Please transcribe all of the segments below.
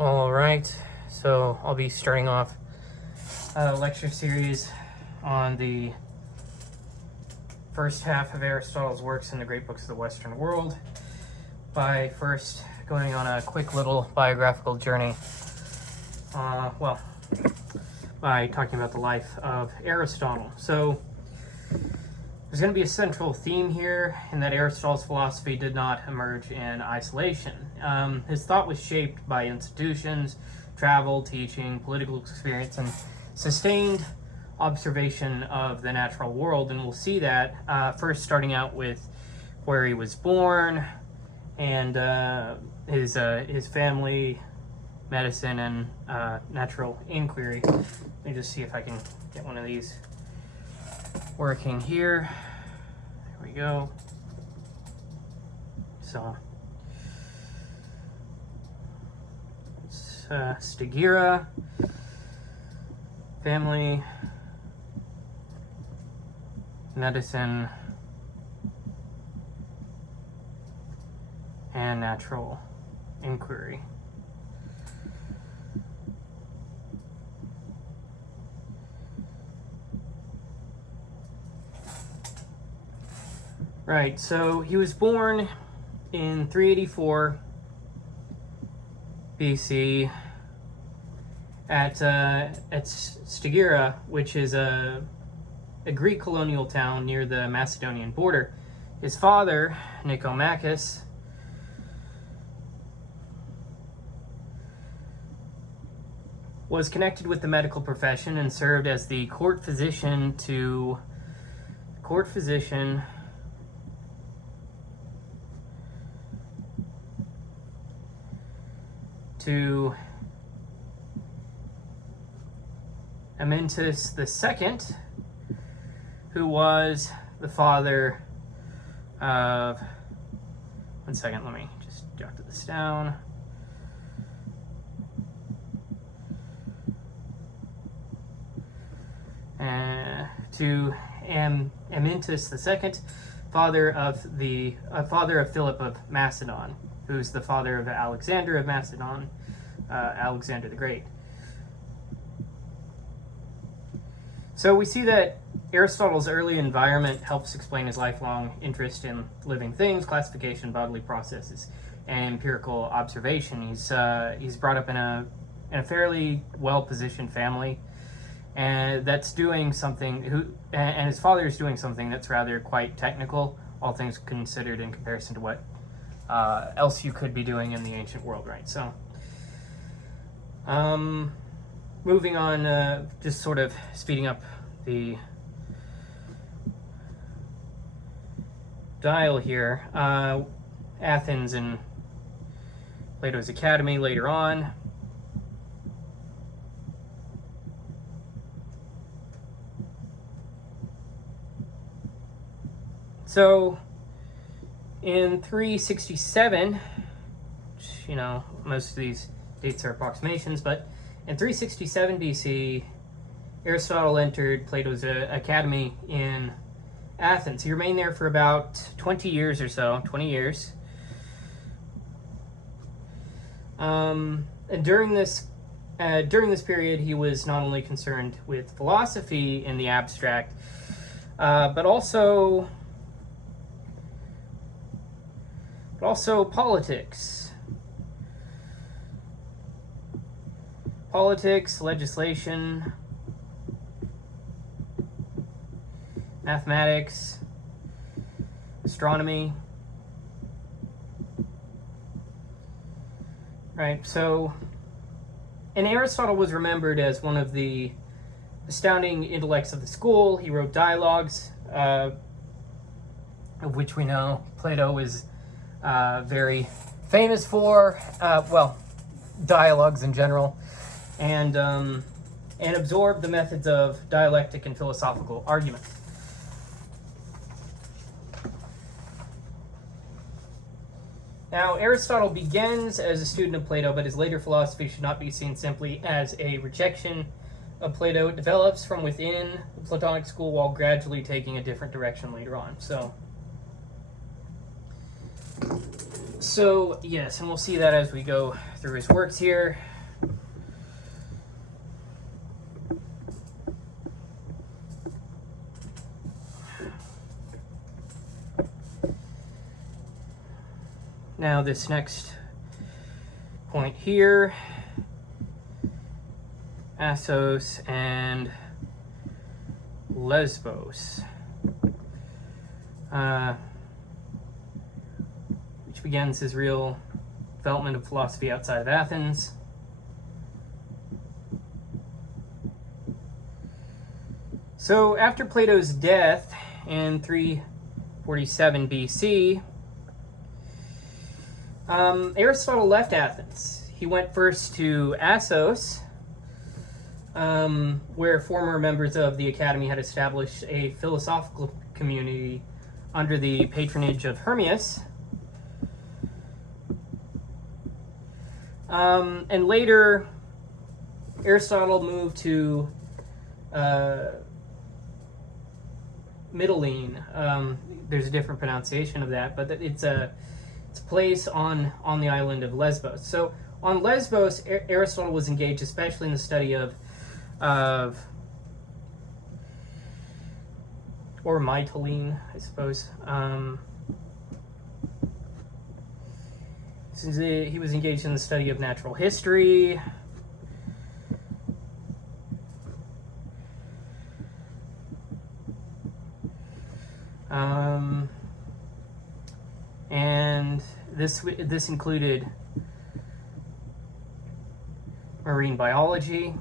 All right, so I'll be starting off a lecture series on the first half of Aristotle's works in the great books of the Western world by first going on a quick little biographical journey, by talking about the life of Aristotle. So there's going to be a central theme here in that Aristotle's philosophy did not emerge in isolation. His thought was shaped by institutions, travel, teaching, political experience, and sustained observation of the natural world. And we'll see that first starting out with where he was born and his family, medicine, and natural inquiry. Let me just see if I can get one of these working here. There we go. So it's Stagira, family, medicine, and natural inquiry. Right, so he was born in 384 BC at Stagira, which is a Greek colonial town near the Macedonian border. His father, Nicomachus, was connected with the medical profession and served as the court physician to Amyntas II, who was the father of, one second, let me just jot this down. To Amyntas II, father of Philip of Macedon, who's the father of Alexander of Macedon, Alexander the Great. So we see that Aristotle's early environment helps explain his lifelong interest in living things, classification, bodily processes, and empirical observation. He's brought up in a fairly well-positioned family, and that's doing something. And his father is doing something that's rather quite technical, all things considered, in comparison to what else you could be doing in the ancient world, right? So, moving on, just sort of speeding up the dial here. Athens and Plato's Academy later on. So, in 367, which, most of these dates are approximations, but in 367 BC, Aristotle entered Plato's Academy in Athens. He remained there for about 20 years or so, 20 years. And during this period, he was not only concerned with philosophy in the abstract, but also politics, legislation, mathematics, astronomy. Right, so, and Aristotle was remembered as one of the astounding intellects of the school. He wrote dialogues, of which we know Plato is very famous for, dialogues in general, and absorbed the methods of dialectic and philosophical argument. Now, Aristotle begins as a student of Plato, but his later philosophy should not be seen simply as a rejection of Plato. It develops from within the Platonic school while gradually taking a different direction later on. So So, yes, and we'll see that as we go through his works here. Now, this next point here, Assos and Lesbos, which begins his real development of philosophy outside of Athens. So after Plato's death in 347 BC, Aristotle left Athens. He went first to Assos, where former members of the academy had established a philosophical community under the patronage of Hermias. And later, Aristotle moved to Mytilene. There's a different pronunciation of that, but it's a place on the island of Lesbos. So on Lesbos, Aristotle was engaged especially in the study of or Mytilene, I suppose. Since he was engaged in the study of natural history, and this included marine biology.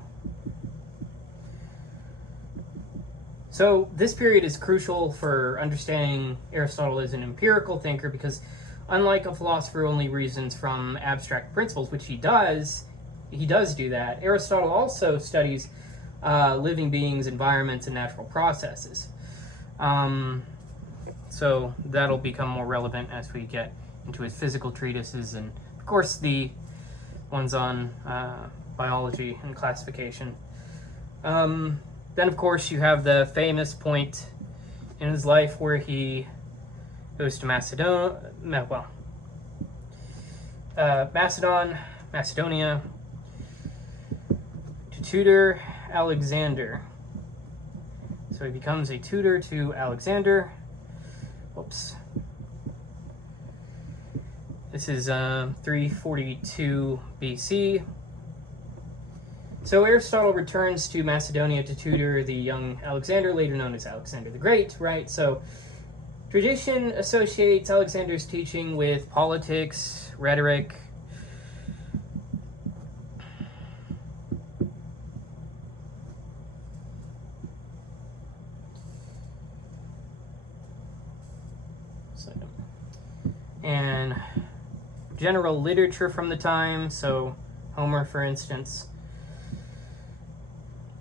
So this period is crucial for understanding Aristotle as an empirical thinker, because unlike a philosopher who only reasons from abstract principles, which he does do that, Aristotle also studies living beings, environments, and natural processes. So that'll become more relevant as we get into his physical treatises, and of course the ones on biology and classification. Then, of course, you have the famous point in his life where he goes to Macedonia, to tutor Alexander. So he becomes a tutor to Alexander. Oops. This is 342 BC. So Aristotle returns to Macedonia to tutor the young Alexander, later known as Alexander the Great, right? So tradition associates Alexander's teaching with politics, rhetoric, and general literature from the time. So Homer, for instance.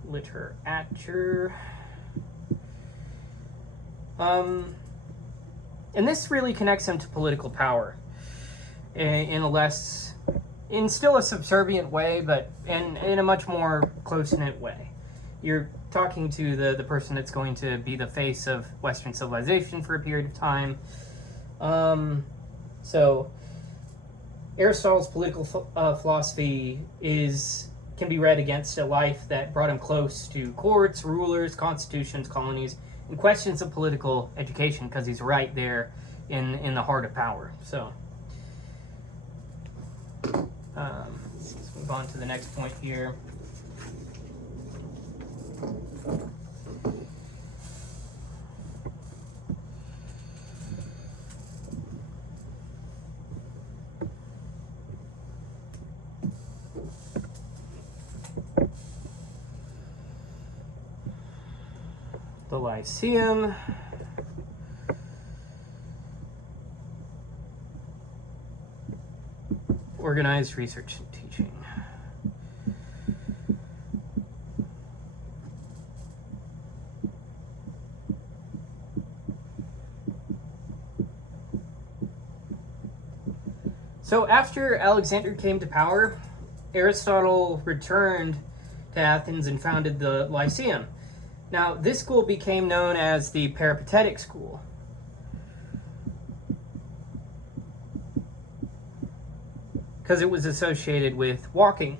Literature. And this really connects him to political power in still a subservient way, but in a much more close-knit way. You're talking to the person that's going to be the face of Western civilization for a period of time. So Aristotle's political philosophy can be read against a life that brought him close to courts, rulers, constitutions, colonies, and questions of political education, because he's right there in the heart of power. So let's move on to the next point here. The Lyceum. Organized research and teaching. So after Alexander came to power, Aristotle returned to Athens and founded the Lyceum. Now, this school became known as the Peripatetic School. because it was associated with walking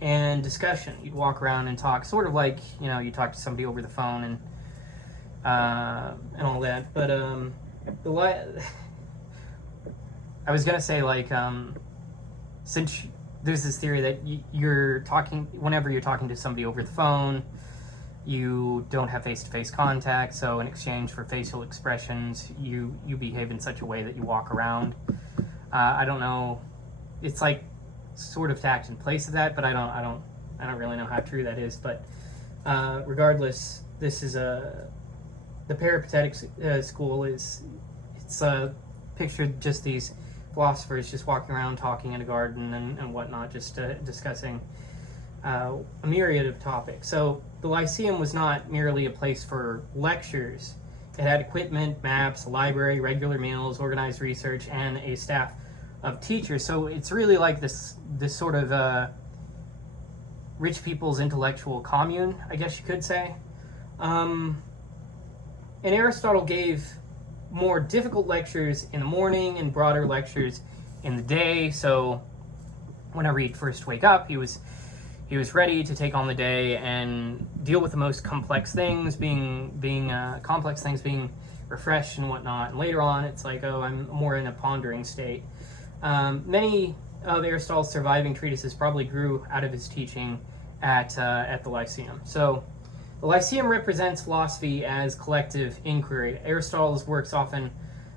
and discussion. You'd walk around and talk, sort of like, you know, you talk to somebody over the phone and all that. But I was gonna say, like, since there's this theory that you're talking, whenever you're talking to somebody over the phone, you don't have face-to-face contact, so in exchange for facial expressions, you behave in such a way that you walk around. I don't know, it's like sort of tacked in place of that, but I don't really know how true that is. But regardless, this is the peripatetic school it's pictured just these philosophers just walking around talking in a garden and whatnot, just discussing a myriad of topics. So the Lyceum was not merely a place for lectures. It had equipment, maps, a library, regular meals, organized research, and a staff of teachers. So it's really like this sort of rich people's intellectual commune, I guess you could say. And Aristotle gave more difficult lectures in the morning and broader lectures in the day. So whenever he'd first wake up, he was ready to take on the day and deal with the most complex things, being refreshed and whatnot. And later on, it's like, oh, I'm more in a pondering state. Many of Aristotle's surviving treatises probably grew out of his teaching at the Lyceum. So the Lyceum represents philosophy as collective inquiry. Aristotle's works often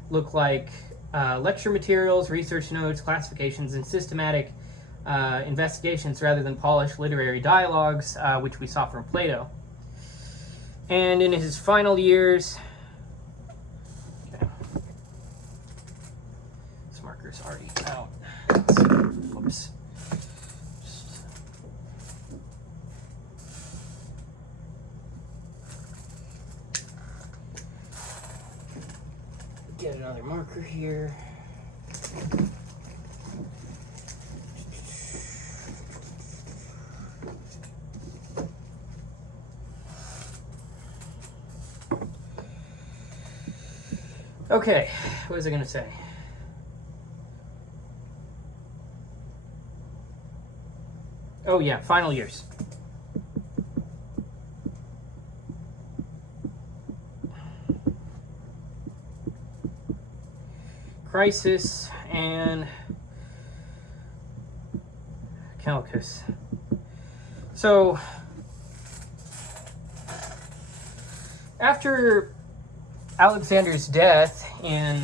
look like lecture materials, research notes, classifications, and systematic investigations rather than polished literary dialogues, which we saw from Plato. And in his final years, okay, this marker's already out. Whoops. Get another marker here. Okay, what was I going to say? Oh yeah, final years. Crisis and Calchas. So, after Alexander's death in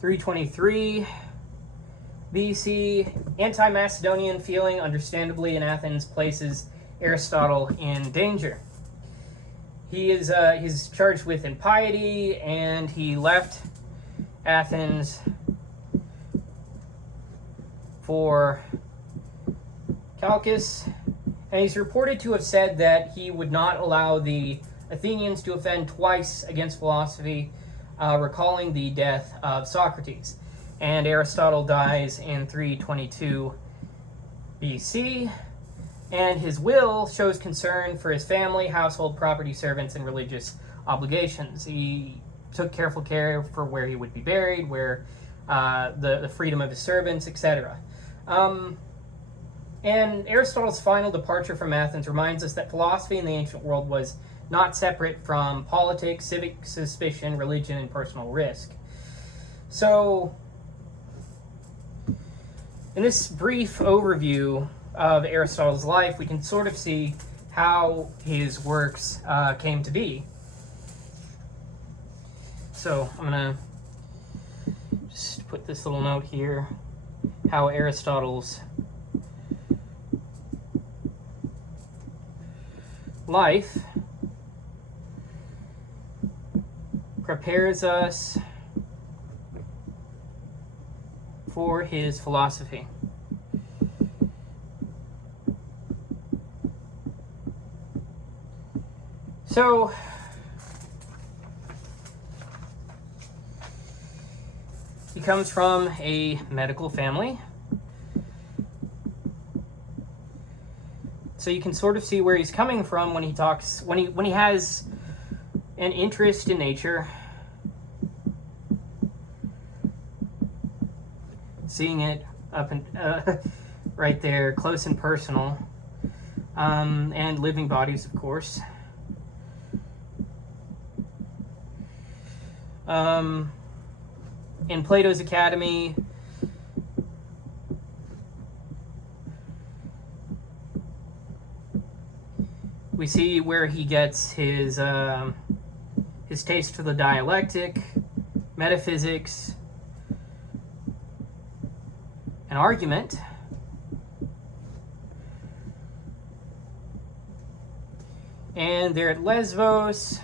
323 BC, anti-Macedonian feeling, understandably, in Athens places Aristotle in danger. He's charged with impiety, and he left Athens for Calchas, and he's reported to have said that he would not allow the Athenians to offend twice against philosophy, recalling the death of Socrates. And Aristotle dies in 322 BC, and his will shows concern for his family, household, property, servants, and religious obligations. He took careful care for where he would be buried, where the freedom of his servants, etc. And Aristotle's final departure from Athens reminds us that philosophy in the ancient world was not separate from politics, civic suspicion, religion, and personal risk. So, in this brief overview of Aristotle's life, we can sort of see how his works came to be. So, I'm going to just put this little note here, how Aristotle's life prepares us for his philosophy. So, he comes from a medical family. So you can sort of see where he's coming from when he talks, when he has an interest in nature seeing it up and right there, close and personal, and living bodies, of course. In Plato's Academy, we see where he gets his taste for the dialectic, metaphysics, and argument. And there at Lesbos,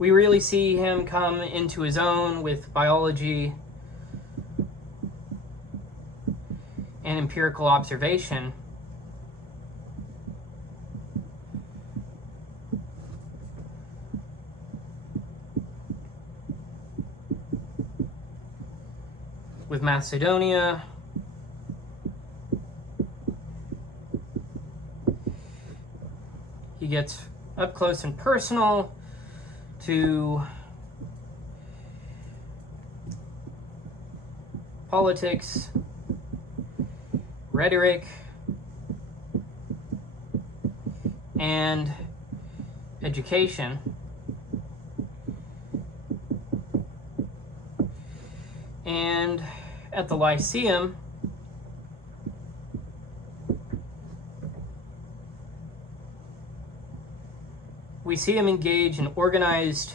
we really see him come into his own with biology and empirical observation. With Macedonia, he gets up close and personal to politics, rhetoric, and education. And at the Lyceum, we see him engage in organized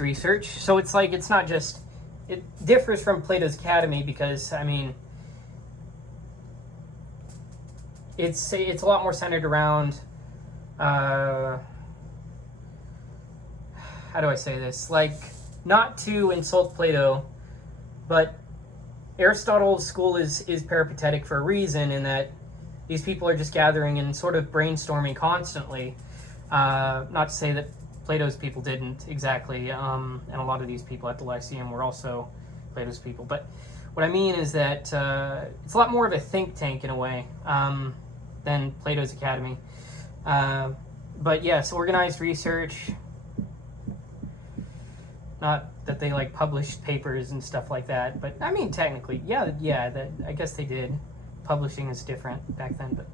research. So it's like, it's not just, it differs from Plato's Academy because, I mean, it's a lot more centered around, how do I say this? Like, not to insult Plato, but Aristotle's school is peripatetic for a reason, in that these people are just gathering and sort of brainstorming constantly. Not to say that Plato's people didn't exactly, and a lot of these people at the Lyceum were also Plato's people. But what I mean is that it's a lot more of a think tank in a way than Plato's Academy. But yes, organized research. Not that they like published papers and stuff like that, but I mean technically, yeah, that I guess they did. Publishing is different back then, but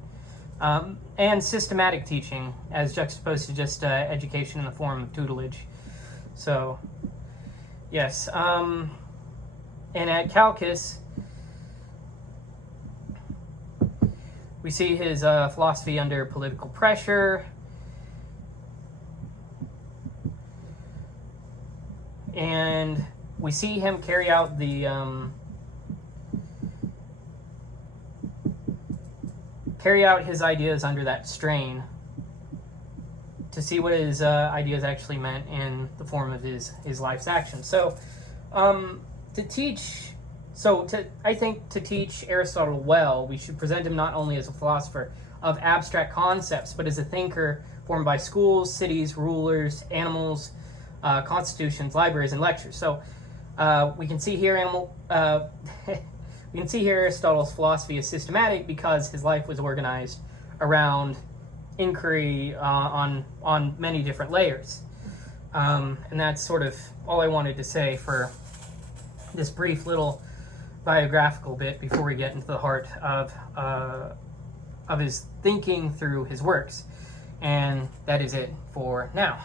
and systematic teaching as juxtaposed to just education in the form of tutelage. So yes, and at Chalcis, we see his philosophy under political pressure. And we see him carry out the his ideas under that strain to see what his ideas actually meant in the form of his life's action. So I think to teach Aristotle well, we should present him not only as a philosopher of abstract concepts, but as a thinker formed by schools, cities, rulers, animals, constitutions, libraries, and lectures. So we can see here Aristotle's philosophy is systematic because his life was organized around inquiry on many different layers. And that's sort of all I wanted to say for this brief little biographical bit before we get into the heart of his thinking through his works. And that is it for now.